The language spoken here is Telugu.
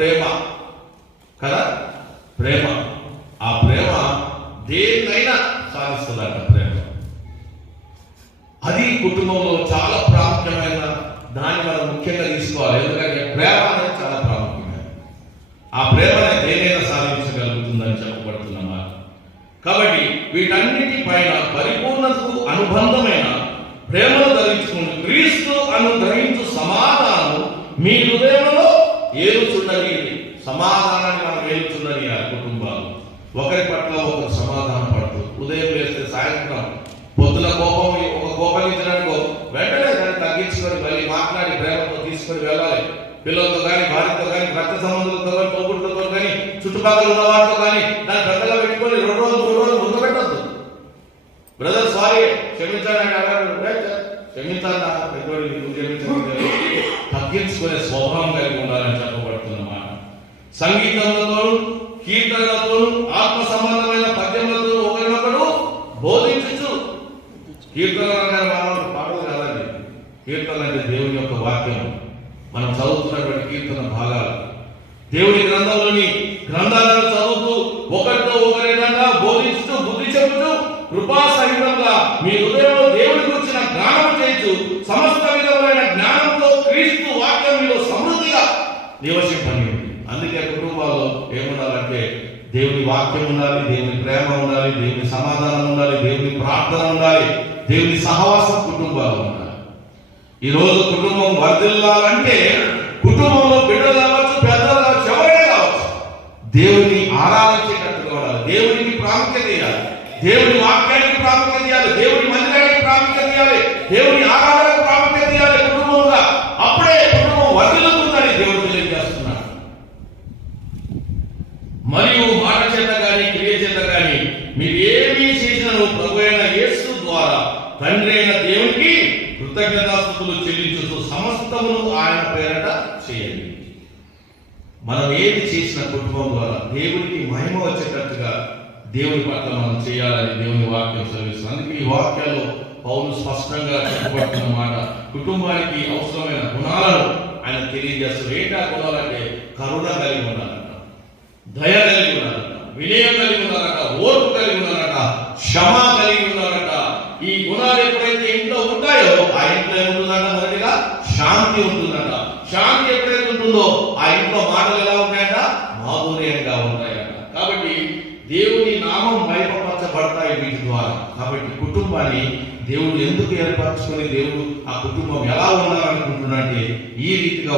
ప్రేమ కదా. ప్రేమ, ఆ ప్రేమ దేన్నైనా సాధిస్తుందట. ప్రేమ అది కుటుంబంలో చాలా ప్రాముఖ్యమైన దాన్ని మనం ముఖ్యంగా తీసుకోవాలి. ఎందుకంటే ప్రేమ అనేది చాలా ప్రాముఖ్యమైనది. ఆ ప్రేమనే దేనైనా సాధించగలుగుతుందని చెప్పబడుతున్నమాట. కాబట్టి వీటన్నిటి పైన పరిపూర్ణతకు అనుబంధమైన ప్రేమను ధరించుకుంటూ క్రీస్తు అనుగ్రహించు సమాధానం మీ హృదయంలో ఏలుచుండని. సమాధానాన్ని మనం ఏలుచుండని ఆ కుటుంబాలు ఒకరి పట్ల ఒకరు సమాధానం పడుతూ ఉదయం వేస్తే సాయంత్రం పొద్దున కోపగించడానికో వెంటనే దాన్ని తగ్గించుకొని మళ్ళీ మాట్లాడి ప్రేమతో తీసుకొని వెళ్ళాలి. పిల్లలతో కానీ, భార్యతో కానీ, రక్త సంబంధులతో కానీ, తోబుట్టుతో కానీ, చుట్టుపక్కల ఉన్న వాటితో కానీ దాన్ని పెద్దగా పెట్టుకొని 2 రోజులు 3 రోజులు ముందు పెట్టద్దు. బ్రదర్ సారీ క్షమించాలని క్షమించాలా తగ్గించుకునే స్వభావం కలిగి ఉండాలని చెప్పబడుతున్నమాట. సంగీతములతోనూ కీర్తనలతోనూ ఆత్మ సంబంధమైన పద్యములతో ఒకరినొకరు బోధించు. కీర్తనలు అంటే పాటలు కాదండి. కీర్తన అంటే దేవుని యొక్క వాక్యం. మనం చదువుతున్నటువంటి కీర్తన భాగాలు దేవుని గ్రంథంలోని గ్రంథాలను చదువుతూ ఒకరితో ఒకరిగా బోధించుతూ బుద్ధి చెబుతూ కృపా సహితంగా మీ హృదయంలో దేవుని గురించిన జ్ఞానం చేయొచ్చు. సమస్త విధమైన జ్ఞానంతో క్రీస్తు వాక్యం మీలో సమృద్ధిగా నివసింపండి. అందుకే కుటుంబాల్లో ఏముండాలంటే దేవుని వాక్యం ఉండాలి, దేవుని ప్రేమ ఉండాలి, దేవుని సమాధానం ఉండాలి, దేవుని ప్రార్థన ఉండాలి, దేవుని సహవాసం కుటుంబాలు ఉండాలి. ఈ రోజు కుటుంబం వర్ధిల్లాలంటే కుటుంబంలో బిడ్డలు కావచ్చు, పెద్దలు కావచ్చు, ఎవరైనా కావచ్చు, దేవుని ఆరాధించేటట్టుగా ఉండాలి. దేవునికి ప్రాముఖ్యత ఇవ్వాలి, దేవుని వాక్యానికి ప్రాముఖ్యత ఇవ్వాలి, దేవుని మందిరానికి ప్రాముఖ్యత ఇవ్వాలి, దేవుని ఆరాధనకు ప్రాముఖ్యత ఇవ్వాలి కుటుంబంగా. అప్పుడే కుటుంబం వర్ధిల్లుతుందని దేవుడు తెలియజేస్తున్నాడు. మరియు మాట చేత కానీ క్రియ చేత కానీ మీరు ఏమీ చేసినను ప్రభు అయిన యేసు ద్వారా తండ్రి అయిన దేవునికి కృతజ్ఞతాస్తుతులు చెల్లించుతూ సమస్తమును ఆయన పేరట చేయండి. మనం ఏది చేసిన కుటుంబం ద్వారా దేవునికి మహిమ వచ్చేటట్టుగా దేవుని పట్ల మనం చేయాలని దేవుని వాక్యం సెలవిస్తుంది. అందుకే ఈ వాక్యాల్లో పౌలు స్పష్టంగా చెప్పబడుతున్న మాట కుటుంబానికి అవసరమైన గుణాలను ఆయన తెలియజేస్తారు. ఏంటా గుణాలంటే కరుణ కలిగి ఉండాలట, దయ కలిగి ఉండాలట, వినయం కలిగి ఉండాలట, ఓర్పు కలిగి ఉండాలట, క్షమ కలిగి ఉండాలట. ఈ గుణాలు ఎప్పుడైతే ఇంట్లో ఉంటాయో ఆ ఇంట్లో ఏముంటుందట? మొదటిగా శాంతి ఉంటుందట. శాంతి ఎప్పుడైతే ఉంటుందో ఆ ఇంట్లో మాటలు ఎలా ఉంటాయట? మాధుర్యంగా ఉంటాయట. కాబట్టి దేవుని నామం మహిమపరచబడతాయి వీటి ద్వారా. కాబట్టి కుటుంబాన్ని దేవుడు ఎందుకు ఏర్పరచుకొని దేవుడు ఆ కుటుంబం ఎలా ఉండాలనుకుంటున్నాడంటే ఈ రీతిగా